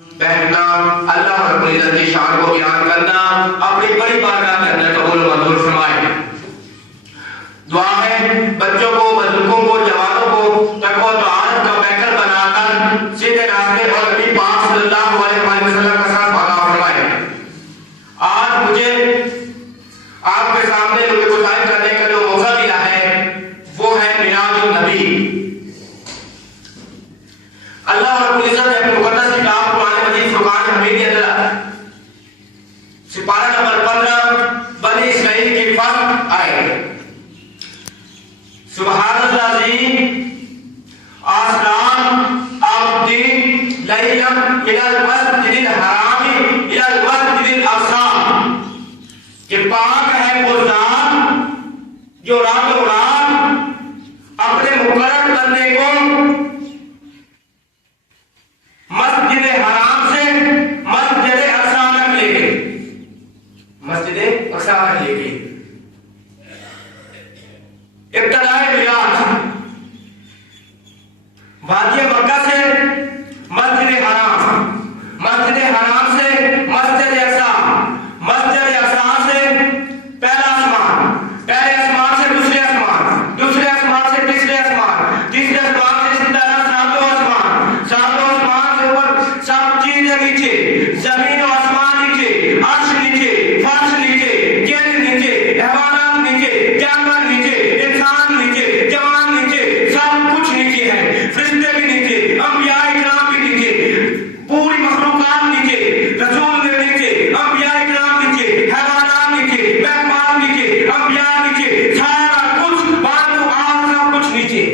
بیٹھنا، اللہ رب العزت کی شان کو بیان کرنا، اپنی بڑی بارگاہ کے اندر قبول و منظور فرمائے۔ دعا ہے بچوں کو، بزرگوں کو، جوانوں کو تقویٰ و طاعت کا پیکر بنا کر سیدھے راستے اور نبی پاک صلی اللہ علیہ وسلم کا ساتھ آگاہ فرمائے۔ آج مجھے آپ کے سامنے گفتگو کرنے کا جو موقع ملا ہے وہ ہے میلاد النبی۔ اللہ رب العزت نے اپنے مقدس کتاب قرآن مجید فرقان حمید کے اندر سپارہ نمبر 15 بنی اسرائیل کی فرق آئے۔ سبحان العظیم آسمان آبدی لیلم الى المسجد الحرام الى المسجد الاقصی، کہ پاک ہے وہ ذات جو رات و رات اپنے مقرر بندے کو مسجد حرام سے مسجد اقصی تک لے گئی، مسجد اقصی تک لے گئی۔ ابتدائی میلاد وادی مکہ سے مسجد حرام، مسجد حرام سے مسجد اقصی، مسجد اقصی سے پہلا آسمان، پہلے آسمان سے دوسرے آسمان، دوسرے آسمان سے تیسرے آسمان، تیسرے آسمان سے اسی طرح ساتواں آسمان، ساتواں آسمان سے اوپر سب چیزیں نیچے، زمین و آسمان نیچے، عرش نیچے، فرش نیچے، جن نیچے، حیوانات نیچے، جانور نیچے، انسان نیچے، جوان نیچے، سب کچھ نیچے ہے، فرشتے بھی نیچے، انبیاء اکرام بھی نیچے، پوری مخلوقات نیچے، رسول نے نیچے، انبیاء اکرام نیچے، حیوانات نیچے، مہمان نیچے، انبیاء نیچے، سارا کچھ باتو آگ سب کچھ نیچے۔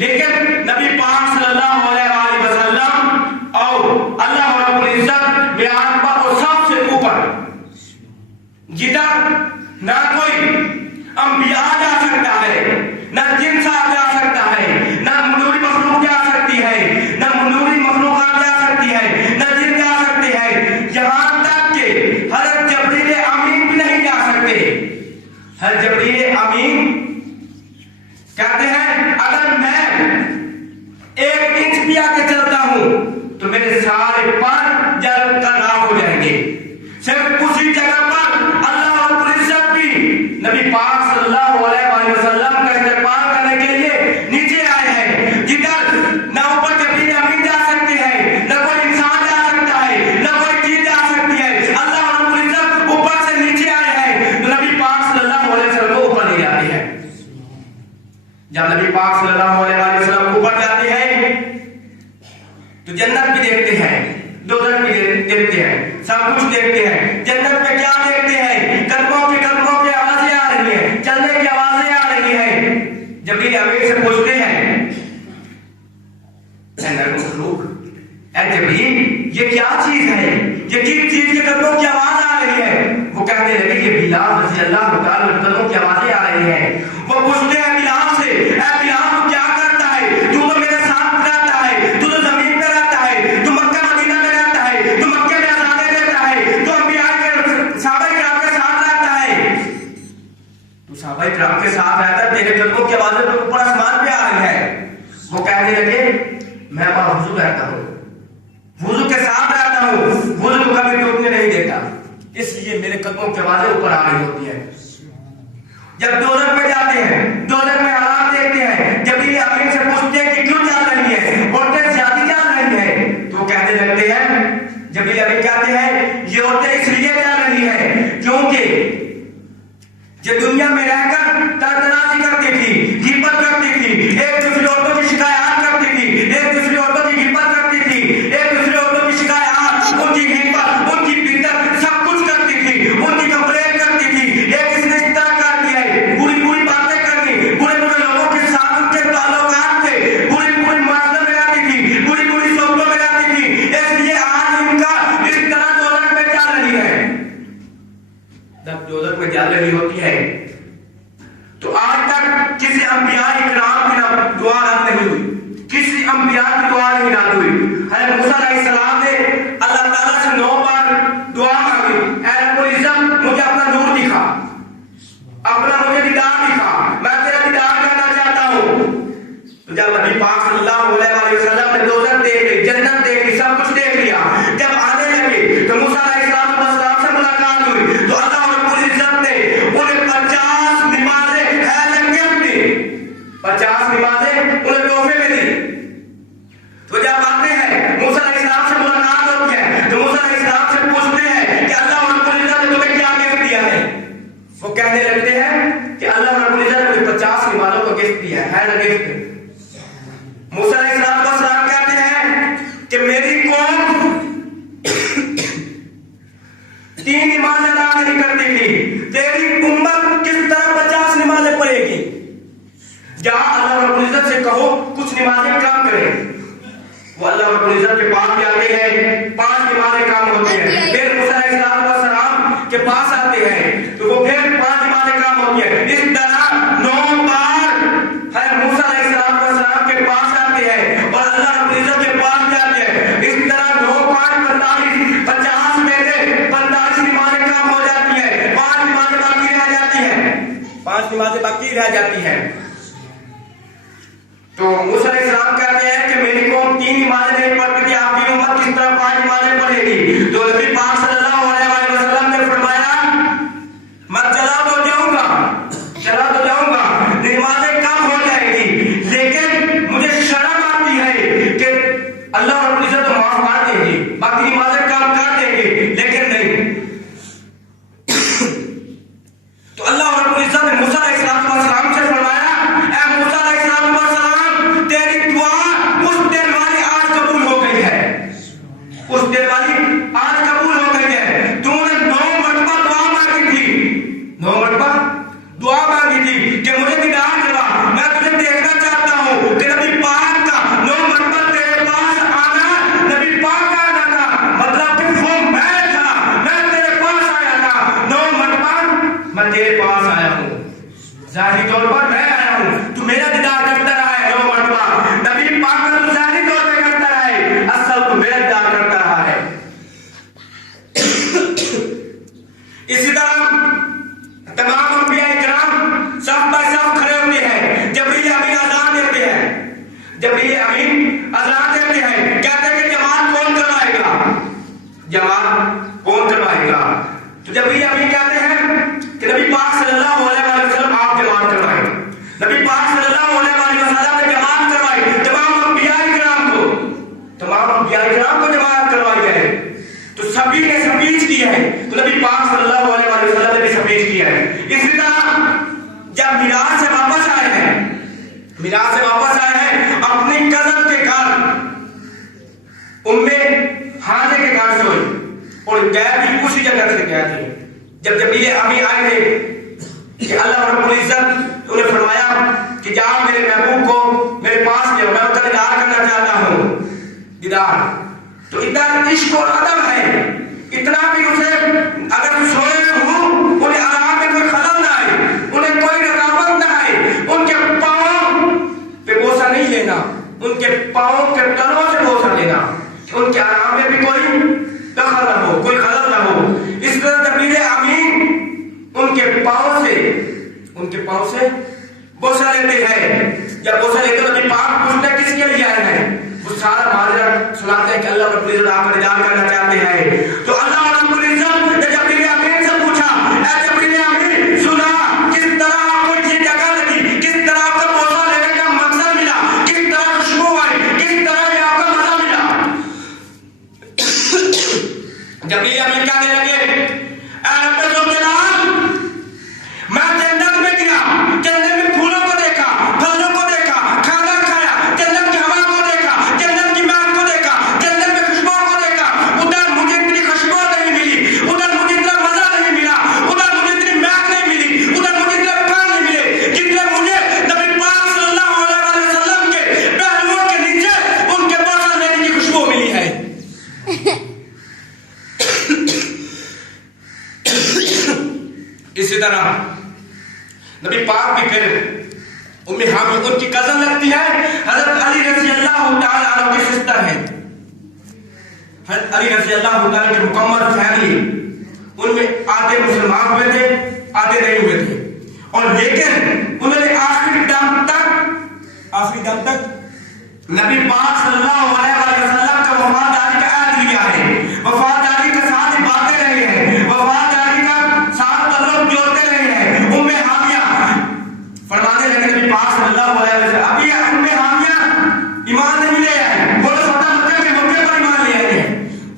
لیکن نبی پاک صلی اللہ علیہ وسلم اور اللہ رب العزت بیان پر اور سب سے اوپر، جدھر نہ کوئی انبیاء جا سکتا ہے، نہ جن صاحب جا سکتا ہے، نہ نوری مخلوق جا سکتی ہے، نہ نوری مخلوقات جا سکتی ہے، نہ جن جا سکتے ہیں، یہاں تک کہ حضرت جبریل امین بھی نہیں جا سکتے۔ حضرت جبریل امین کہتے ہیں اگر میں 1 انچ بھی آگے چلتا ہوں تو میرے سارے پر جل کر راکھ ہو جائیں گے۔ صرف اسی جگہ پر اللہ رب العزت بھی نبی پاک صلی اللہ علیہ وسلم کا استقبال کرنے کے لیے نیچے آئے ہیں، جدھر نہ اوپر جبریل امین جا سکتے ہیں، نہ کوئی انسان جا سکتا ہے، نہ کوئی چیز جا سکتی ہے۔ اللہ رب العزت اوپر سے نیچے آئے ہیں تو نبی پاک صلی اللہ علیہ وسلم کو اوپر لے جاتے ہیں۔ جب نبی پاک صلی اللہ علیہ وسلم اوپر جاتے ہیں تو جنت بھی دیکھتے ہیں، دوزخ بھی دیکھتے ہیں، سب کچھ دیکھتے ہیں۔ جنت میں کیا دیکھتے ہیں؟ قدموں کی آوازیں آ رہی ہیں، چلنے کی آوازیں آ رہی ہیں۔ جبریل امین سے پوچھتے ہیں اے نر مخلوق، اے جبریل یہ کیا چیز ہے، یہ کس چیز کے قدموں کی آواز آ رہی ہے؟ وہ کہتے ہیں کہ یہ بلال رضی اللہ تعالی عنہ قدموں کی آوازیں آ رہی ہیں۔ وہ پوچھتے ہیں بلال سے اے بلال تو کیا کرتا ہے؟ تو میرے ساتھ رہتا ہے، تو زمین پہ رہتا ہے، تو مکہ مدینہ میں رہتا ہے، تو مکہ میں آزادے دیتا ہے، تو انبیاء کے صحابہ کرام کے ساتھ رہتا ہے، تو صحابہ کرام کے ساتھ رہتا ہے، تیرے قدموں کی آوازیں تو اوپر آسمان پہ آ رہی ہے۔ وہ کہنے لگے میں وضو رہتا ہوں، وضو کے ساتھ رہتا ہوں، وضو کو کبھی ٹوٹنے نہیں دیتا، اس لیے میرے قدموں کی آوازیں اوپر آ رہی ہوتی ہیں۔ جب دوزخ میں جاتے ہیں، دوزخ میں حالات دیکھتے ہیں، جبریل امین سے پوچھتے ہیں کہ کیوں جل رہی ہے، عورتیں زیادہ جل رہی ہیں، تو وہ کہنے لگتے ہیں، جبریل امین کہتے ہیں یہ عورتیں اس لیے جل رہی ہیں کیونکہ یہ دنیا میں رہ کر تردنازی کرتی تھی، غیبت کرتی تھی، ایک دوسری عورتوں کی شکایات کرتی تھی، ایک دوسری عورتوں کی غیبت کرتی تھی، ایک دوسری عورتوں کی شکایات، ان کی غیبت، ان کی بدعت سب کچھ کرتی تھی، ان کی کمپلین کرتی تھی۔ ایک اس نے اس طرح کر دیا ہے، پوری باتیں کرنی، برے لوگوں کے ساتھ ان کے تعلقات تھے، پوری معاشرے میں رہتی تھی، پوری صحبتوں میں رہتی تھی، اس لیے آج ان کا اس طرح دوزخ میں جا رہی ہے۔ جب دوزخ میں جا رہی ہوتی ہے تو آج تک کسی انبیاء اکرام کی نہ دعا باقی نمازیں کام کر دیں گے، لیکن نہیں۔ تو اللہ رب العزت نے موسیٰ علیہ السلام سے فرمایا، اے موسیٰ علیہ السلام، تیری دعا اس دن والی آج قبول ہو گئی ہے، اس دن والی آج قبول ہو گئی ہے۔ تو نے 9 مرتبہ دعا مانگی تھی، 9 مرتبہ دعا مانگی تھی کہ مجھے دیدار کروا، میں تجھے دیکھنا چاہتا ہوں، کہ نبی پاک کا 9 مرتبہ تیرے پاس آنا، نبی پاک کا آنا تھا، مطلب کہ وہ میں تھا، میں تیرے پاس آیا تھا 9 مرتبہ، میں تیرے پاس آیا ہوں، ظاہری طور پر میں آیا ہوں، تو میرا دیدار کرتا رہا ہے 9 مرتبہ، نبی پاک کا تو ظاہری طور پہ کرتا رہا ہے، اصل تو میرا دیدار کرتا رہا ہے۔ اسی طرح تمام انبیاء کرام صف بائی صف کھڑے ہوتے ہیں، جبریل امین اذان دیتے ہیں، جبریل امین اذان دیتے ہیں، کہتے ہیں کہ جماعت کون کروائے گا، جماعت کون کروائے گا؟ تو جبریل امین کہتے ہیں کہ نبی پاک صلی اللہ علیہ وسلم آپ جماعت کروائیں۔ نبی پاک صلی اللہ علیہ وسلم نے جماعت کروائی تمام انبیاء کرام کو، تمام انبیاء کرام کو جماعت کروائی ہے، تو سبھی نے سپیچ کی ہے، تو نبی پاک صلی اللہ علیہ وسلم نے بھی سپیچ کیا ہے۔ اسی طرح جب میراث سے واپس آئے ہیں، میراث سے واپس آئے ہیں اپنی کزن کے گھر، ہانے کے گھر سے ہوئی، اور گئے بھی اسی جگہ سے گئے تھے۔ جب جبریل امین آئے تھے کہ اللہ رب العزت انہیں فرمایا کہ جا میرے محبوب کو میرے پاس لے، میں اس کا دیدار کرنا چاہتا ہوں، دیدار۔ تو اتنا عشق اور ادب ہے، اتنا بھی اسے اگر سوئے ہوں انہیں آرام میں کوئی خلل نہ آئے، انہیں کوئی رکاوٹ نہ آئے، ان کے پاؤں پہ بوسہ نہیں لینا، ان کے پاؤں کے تلوں سے بوسہ لینا، ان کے آرام میں بھی کوئی دخل نہ ہو، کوئی خلل نہ ہو۔ اس طرح جبریل امین ان کے پاؤں سے بوسہ لیتے ہیں۔ جب بوسہ لیتے ہیں نبی پاک پوچھتے ہیں کس کے لیے آئے ہیں، وہ سارا ماجرا سناتے ہیں کہ اللہ رب العزت آپ کا دیدار کرنا چاہتے ہیں۔ تو اللہ رب العزت نے جبریل امین سے پوچھا، اے جبریل امین سنا کس طرح آپ کو یہ جگہ لگی، کس طرح آپ کو بوسہ لینے کا مقصد ملا، کس طرح خوشبو آئی، کس طرح یہ آپ کا مزہ ملا؟ جبریل امین کہنے لگے، اے رب ذوالجلال، میں جنت میں گیا، جنت میں پھولوں کو دیکھا، پھلوں کو دیکھا، کھانا کھایا، جنت کی ہوا کو دیکھا، جنت کی مہک کو دیکھا، جنت میں خوشبو کو دیکھا، ادھر مجھے اتنی خوشبو نہیں ملی، ادھر مجھے اتنا مزہ نہیں ملا، ادھر مجھے اتنی مہک نہیں ملی، ادھر مجھے اتنے پھل نہیں ملے جتنے مجھے نبی پاک صلی اللہ علیہ وسلم کے پہلوؤں کے نیچے ان کے بوسہ لینے کی خوشبو ملی ہے۔ اسی طرح نبی پاک بھی پھر امی حامی ان کی کزن لگتی ہے، حضرت علی رضی اللہ تعالی عنہ کی سسٹر ہے، حضرت علی رضی اللہ تعالی کی مکمل فیملی، ان میں آدھے مسلمان ہوئے تھے، آدھے نہیں ہوئے تھے، اور لیکن انہوں نے آخری دم تک نبی پاک صلی اللہ علیہ وسلم کا وفاداری کا عہد لیا ہے، وفاداری کے ساتھ باتیں رہے ہیں، وفاداری کا ساتھ تعلق جوڑتے رہے ہیں۔ ام حامیہ فرمانے لگے نبی پاک صلی اللہ علیہ وسلم، ابھی ام حامیہ ایمان نہیں لے آئے، وہ تو فتح مکہ کے موقع پر ایمان لے آئے ہیں۔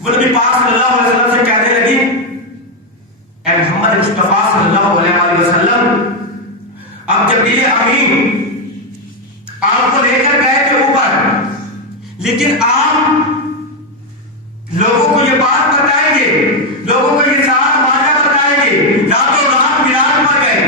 وہ نبی پاک صلی اللہ علیہ وسلم سے کہنے لگی، اے محمد مصطفیٰ صلی اللہ علیہ وسلم، اب جبریل امین آپ کو لے کر گئے تھے اوپر، لیکن آپ لوگوں کو یہ بات بتائیں گے، لوگوں کو یہ ساتھ واقعہ بتائیں گے، راتوں رات میراث پر گئے،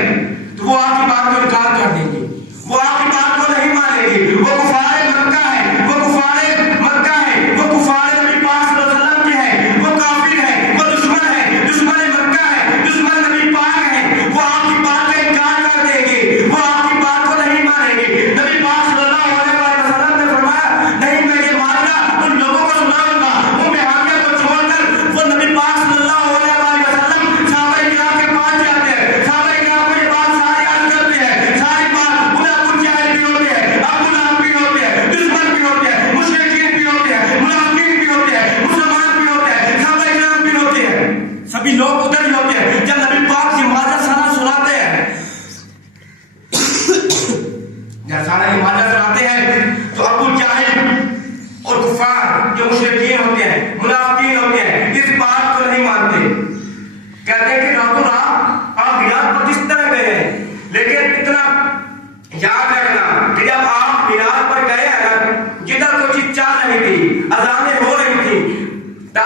تو وہ آپ کی بات کو انکار کر دیں گے، وہ آپ کی بات کو نہیں مانیں گے، وہ کفار مکہ ہے، وہ کفار مکہ ہے، وہ کفار نبی پاک صلی اللہ علیہ وسلم کے ہیں، وہ کافر ہے، وہ دشمن ہے، دشمن مکہ ہے، دشمن نبی پاک ہے، وہ آپ کی بات کا انکار کر دیں گے، وہ آپ کی بات کو نہیں مانیں گے۔ نبی پاک صلی اللہ علیہ وسلم نے فرمایا، نہیں، میں یہ معاملہ ان لوگوں کو سناؤں گا، ام حامیہ کو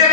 1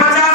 50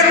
1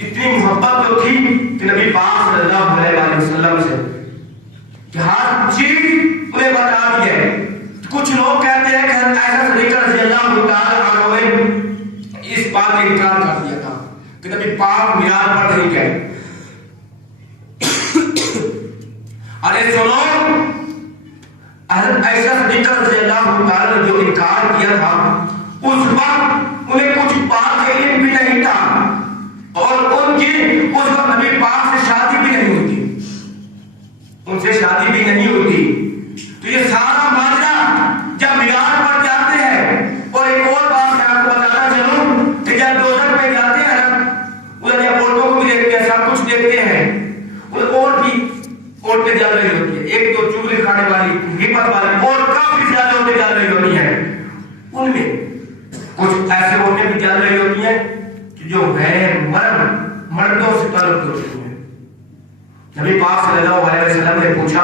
اتنی محبت تو تھی کہ نبی پاک صلی اللہ علیہ وسلم سے کہ ہر چیز انہیں بتا دی ہے. کچھ لوگ کہتے ہیں کہ ایسا صدیق رضی اللہ تعالی عنہ نے اس بات کا انکار کر دیا تھا کہ نبی پاک معراج پر نہیں گئے. ارے سنو، حضرت عائشہ صدیقہ رضی اللہ تعالی نے جو انکار کیا تھا اس وقت انہیں کچھ بات کا علم بھی نہیں تھا اور ان کی اس وقت نبی پاک سے شادی بھی نہیں ہوتی، ان سے شادی بھی نہیں ہوتی. تو یہ سارا ماجرا جب معراج پر جاتے ہیں. اور ایک اور بات میں آپ کو بتانا چاہوں کہ جب دوزخ میں جاتے ہیں ادھر جب عورتوں کو بھی دیکھتے ہیں، سب کچھ دیکھتے ہیں، اور بھی عورتیں جل رہی ہوتی ہیں، ایک دو چغلی کھانے والی، غیبت والی اور کافی زیادہ عورتیں جل رہی ہوتی ہیں. ان میں کچھ ایسے عورتیں بھی جل رہی ہوتی ہیں کہ جو غیر مردوں سے تعلق ہوتی ہیں. نبی پاک صلی اللہ علیہ وسلم نے پوچھا،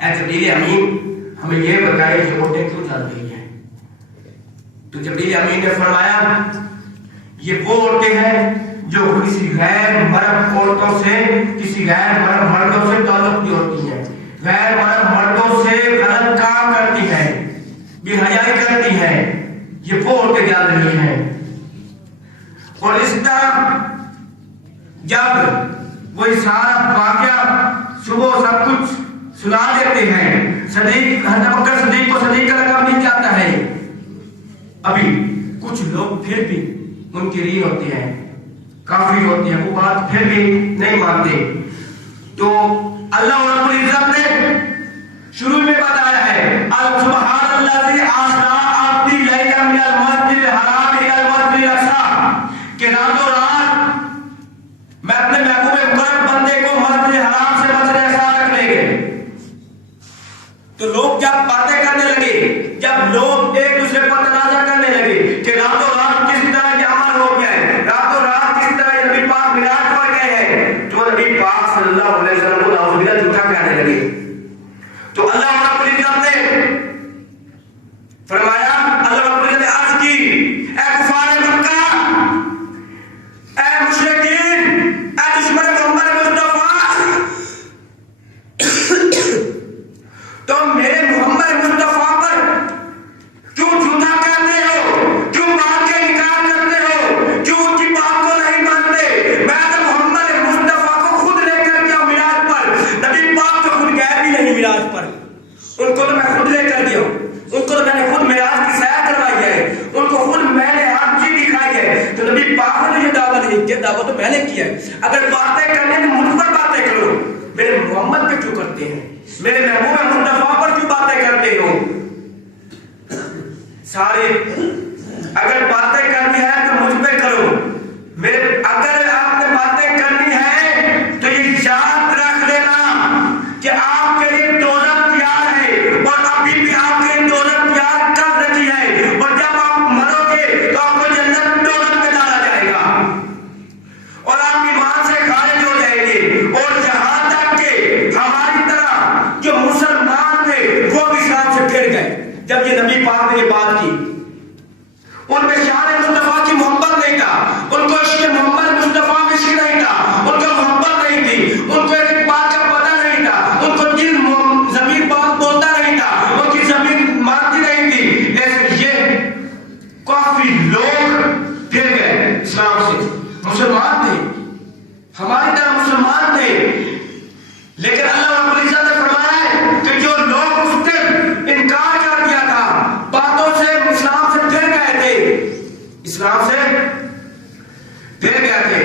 اے جبریل امین ہمیں یہ بتائیے کہ عورتیں کیوں جل رہی ہیں؟ تو جبریل امین نے فرمایا یہ وہ عورتیں ہیں جو کسی غیر مرد عورتوں سے، کسی غیر مرد مردوں سے تعلق بھی ہوتی ہیں، غیر مرد مردوں سے غلط کام کرتی ہیں، بے حیائی کرتی ہیں، یہ وہ عورتیں جل رہی ہیں. اور اس طرح جب وہ سارا واقعہ صبح سب کچھ سنا دیتے ہیں، صدیق حضرت ابوبکر صدیق کو صدیق کا لقب مل جاتا ہے. ابھی کچھ لوگ پھر بھی منکرین ہوتے ہیں، کافر ہوتے ہیں، وہ بات پھر بھی نہیں مانتے. تو اللہ رب العزت نے شروع میں بتایا ہے سبحان الذی اسری عبدی لیلا من المسجد الحرام الی المسجد الاقصی، کہ رات و رات میں اپنے محبوب مقرب بندے کو مسجد حرام سے مسجد اقصی تک لے گئے. تو لوگ جب باتیں کرنے لگے، جب لوگ ایک دوسرے پر تنازع کرنے لگے کہ رات و رات کس طرح یہ عمل ہو گیا ہے، رات و رات کس طرح یہ نبی پاک معراج پر گئے ہیں، تو نبی پاک صلی اللہ علیہ وسلم کو نعوذ باللہ جھوٹا کہنے لگے. تو اللہ رب العزت نے فرمایا، اللہ رب العزت نے عرض کی اے کفار مکہ، اے مشرکین، اے دشمن محمد مصطفیٰ، تم میرے محمد مصطفیٰ پر کیوں جھوٹا کہتے ہو، کیوں بات کا انکار کرتے ہو، کیوں ان کی بات کو نہیں مانتے؟ میں تو محمد مصطفیٰ کو خود لے کر گیا معراج پر، نبی پاک تو خود گئے بھی نہیں معراج پر، ان کو تو میں خود لے کر گیا ہوں، ان کو تو میں نے خود معراج کی سیر کروائی ہے، ان کو خود میں نے ہر چیز دکھائی ہے. تو نبی پاک نے یہ دعویٰ نہیں کیا، دعویٰ تو میں نے کیا ہے. اگر باتیں کرنے تو مجھ پر باتیں کرو، میرے محمد پہ کیوں کرتے ہیں، میرے محبوب مصطفیٰ پر کیوں باتیں کرتے ہو؟ سارے اگر باتیں کرنی ہے تو مجھ پہ کرو، اگر آپ نے باتیں کرنی ہے تو یہ یاد رکھ لینا کہ آپ کے لیے دوزخ تیار ہے، اور ابھی بھی آپ کے لیے دوزخ تیار کر رکھی ہے، اور جب آپ مرو گے تو آپ کو جنت دوزخ میں ڈالا جائے گا اور آپ ایمان سے خارج ہو جائیں گے. اور جہاں تک کہ ہماری طرح جو مسلمان تھے وہ بھی اسلام سے پھر گئے جب یہ نبی پاک نے یہ بات کی. ان میں شان مصطفیٰ کی محبت نہیں تھا، ان کو عشق محمد مصطفیٰ میں عشق نہیں تھا، ان کو محبت نہیں تھی، ان کو ایک بات کا پتہ نہیں تھا، ان کو دل ضمیر بات بولتا نہیں تھا، ان کی ضمیر مانتی نہیں تھی. لیکن یہ کافی لوگ پھر گئے اسلام سے، مسلمان تھے، ہماری طرح مسلمان تھے. لیکن اللہ رب العزت نے فرمایا ہے کہ جو لوگ اس دن انکار کر دیا تھا، باتوں سے اسلام سے پھر گئے تھے، اسلام سے پھر گئے تھے،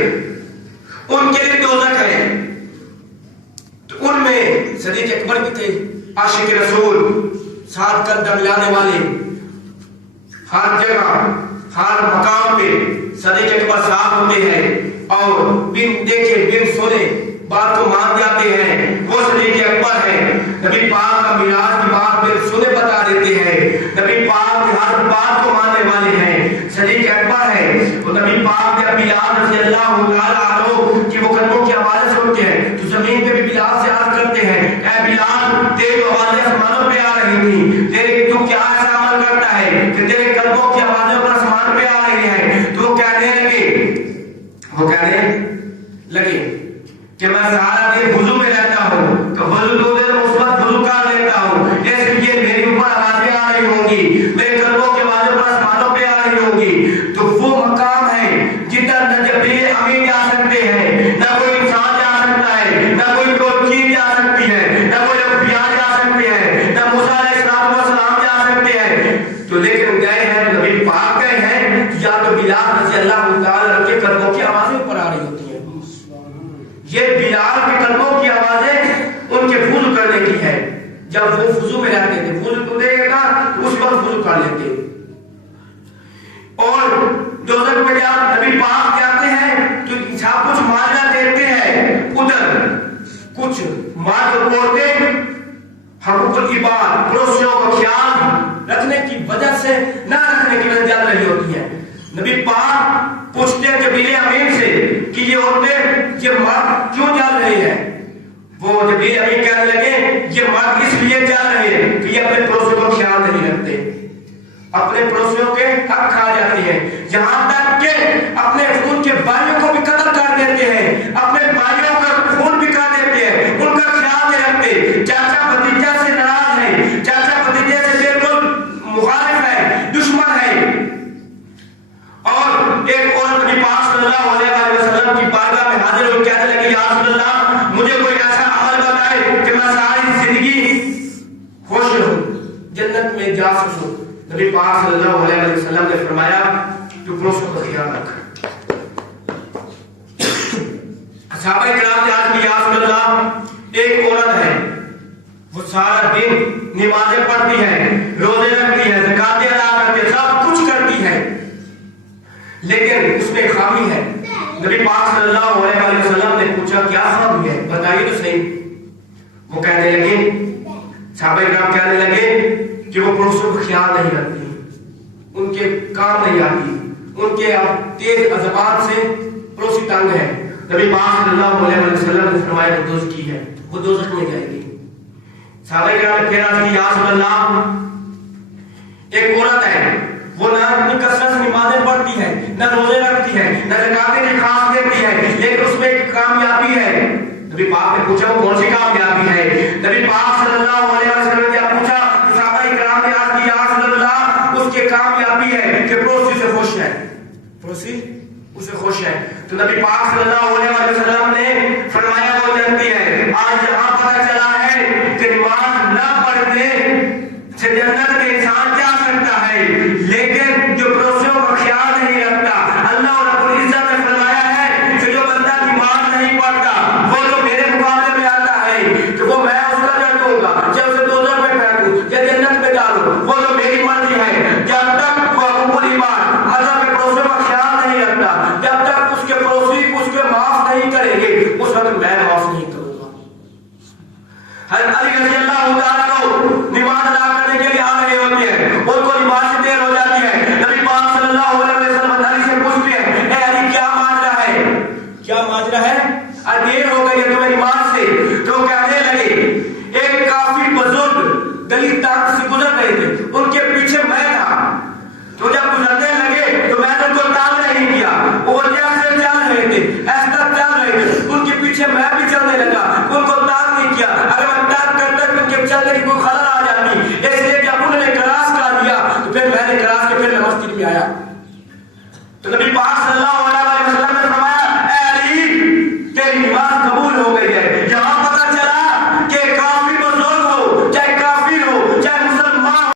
ان کے لیے دوزخ ہے. تو ان میں صدیق اکبر بھی تھے، عاشق رسول، ساتھ قدم لانے والے، ہر جگہ ہر مقام پہ صدیق اکبر صاحب ہوتے ہیں اور بن دیکھے بن سنے بات کو مان جاتے ہیں. وہ صدیق اکبر ہے. نبی پاک کا معراج کی بات بن سنے بتا دیتے ہیں، نبی پاک کی ہر بات کو ماننے والے ہیں، صدیق اکبر ہے. وہ نبی پاک جب بلال رضی اللہ تعالی عنہ کی وہ قدموں کی آوازیں سنتے ہیں تو زمین پہ بھی بلال سے عرض کرتے ہیں اے بلال تیری آوازیں آسمانوں پہ آ رہی تھی، تیرے تو کیا ایسا عمل کرتا ہے کہ تیرے قدموں کی آوازیں اوپر آسمان پہ آ رہی ہیں؟ تو وہ کہنے لگے لگے کہ میں سارا دن وضو میں رہتا ہوں، تو وضو تو دیر اس وقت وضو کر لیتا ہوں، اس لیے میرے اوپر آوازیں آ رہی ہوں گی، میرے قلبوں کے آوازیں پر آسمانوں پہ آ رہی ہوں گی۔ تو وہ مقام ہے جدھر نہ جبریل امین جا سکتے ہیں، نہ کوئی انسان جا سکتا ہے، نہ کوئی چیز جا سکتی ہے، نہ کوئی انبیاء جا سکتے ہیں، نہ موسیٰ علیہ السلام جا سکتے ہیں۔ تو لیکن گئے ہیں تو نبی پاک گئے ہیں، یا تو بلال رضی اللہ تعالیٰ کے قلبوں کی آوازیں اوپر آ رہی ہوتی ہیں۔ یہ بلال کے قلبوں کی آوازیں ان کے وضو کرنے کی ہے، جب وہ وضو میں رہتے تھے، وضو تو دے گا اس وقت وضو کر لیتے۔ اور دوزخ میں جب نبی پاک جاتے ہیں تو سب کچھ معاوضہ دیتے ہیں، ادھر کچھ مال عورتیں حقوق العباد پڑوسیوں کا خیال رکھنے کی وجہ سے نہ رکھنے کی وجہ جل رہی ہوتی ہے۔ نبی پاک پوچھتے ہیں جبریل امین سے کہ یہ عورتیں یہ مرد کیوں جل رہی ہے؟ وہ جبریل امین کہنے لگے یہ مرد اس لیے جل رہے ہیں کہ یہ اپنے پڑوسیوں کا خیال نہیں رکھتے، اپنے پڑوسیوں کے حق کھا جاتے ہیں، یہاں تک کہ اپنے خون کے بھائیوں کو بھی قتل کر دیتے ہیں، اپنے بھائیوں کا خون بھی کر دیتے ہیں، ان کا خیال نہیں رکھتے، چاچا بھتیجا سے ناراض ہے، چاچا بھتیجے سے بالکل مخالف ہے، دشمن ہے۔ اور ایک عورت نبی پاک صلی اللہ علیہ وسلم کی بارگاہ میں حاضر ہو کہنے لگی یا رسول اللہ مجھے کوئی ایسا عمل بتائے کہ میں ساری زندگی خوش رہوں، جنت میں جا سکوں۔ نبی پاک صلی اللہ علیہ وسلم نے فرمایا تو پڑوسیوں کا خیال رکھ۔ صحابہ کرام نے عرض کیا یا رسول اللہ ایک عورت ہے وہ سارا دن نمازیں پڑھتی ہے، روزے رکھتی ہے، زکاتیں ادا کرتی ہے، سب کچھ کرتی ہے، لیکن اس میں خامی ہے۔ نبی پاک صلی اللہ علیہ وسلم نے پوچھا کیا خامی ہے بتائیے تو صحیح۔ وہ کہنے لگے، صحابہ کرام کہنے لگے کہ وہ پڑوسیوں کا خیال نہیں رکھتی، ان کے کام نہیں آتی، ان کے تیز زبان سے پڑوسی تنگ ہے۔ نبی پاک صلی اللہ علیہ وسلم نے فرمایا وہ دوزخ کی ہے، وہ دوزخ میں جائے گی۔ صحابہ کرام نے پھر عرض کی یا رسول اللہ ایک عورت ہے وہ نہ اپنی کثرت سے نمازیں پڑھتی ہے، نہ روزے رکھتی ہے، نہ زکاتیں نہیں خاص دیتی ہے، لیکن اس میں ایک کامیابی ہے۔ نبی پاک نے پوچھا وہ کون سی کامیابی ہے؟ نبی پاک صلی اللہ علیہ وسلم نے پوچھا، صحابہ کرام نے عرض کی یا رسول اللہ اس کی کامیابی ہے کہ پڑوسی سے خوش ہے، پڑوسی اسے خوش ہے۔ تو نبی پاک صلی اللہ علیہ وسلم نے فرمایا وہ جانتی ہے آج یہاں پتہ چلا ہے کہ نماز نہ پڑھنے سے جنت میں انسان جا سکتا ہے، لیکن جو پڑوسیوں کا خیال نہیں رکھتا، اللہ رب العزت نے فرمایا ہے کہ جو بندہ نماز نہیں پڑھتا وہ تو میرے مقابلے میں آتا ہے کہ وہ میں اس کا جڑ دوں گا، جب اسے دوزخ میں پھینکوں یا جنت میں ڈالوں، وہ تو میری مرضی ہے۔ جب تک وہ حقوق العباد اللہ کے پڑوسیوں کا خیال نہیں رکھتا، جب تک اس کے پڑوسی اس کو معاف نہیں کریں گے اس وقت میں معاف نہیں کروں گا۔ حضرت علی رضی اللہ تعالیٰ کو نماز ادا کرنے کے لیے آ رہے ہوتے ہیں، ان کو نماز سے دیر ہو جاتی ہے، نبی پاک صلی اللہ علیہ وسلم علی سے پوچھتے ہیں اے علی کیا ماجرا ہے، کیا ماجرا ہے، دیر ہو گئی ہے تمہیں نماز سے؟ تو کہنے لگے ایک کافی بزرگ گلی تک سے گزر رہے تھے، ان کے پیچھے میں تھا، تو جب گزرنے لگے تو میں نے ان کو تاب نہیں کیا، وہ جیسے چل رہے تھے ایسے تک چل رہے تھے، ان کے پیچھے میں بھی چلنے لگا، ان کو تاب نہیں کیا، اگر میں تاب کرتا کہ ان کے چلنے کی کوئی خلل آ جاتی، اس لیے جب انہوں نے کراس کر دیا تو پھر میں نے کراس کے پھر میں مسجد میں آیا۔ تو نبی پاک صلی اللہ علیہ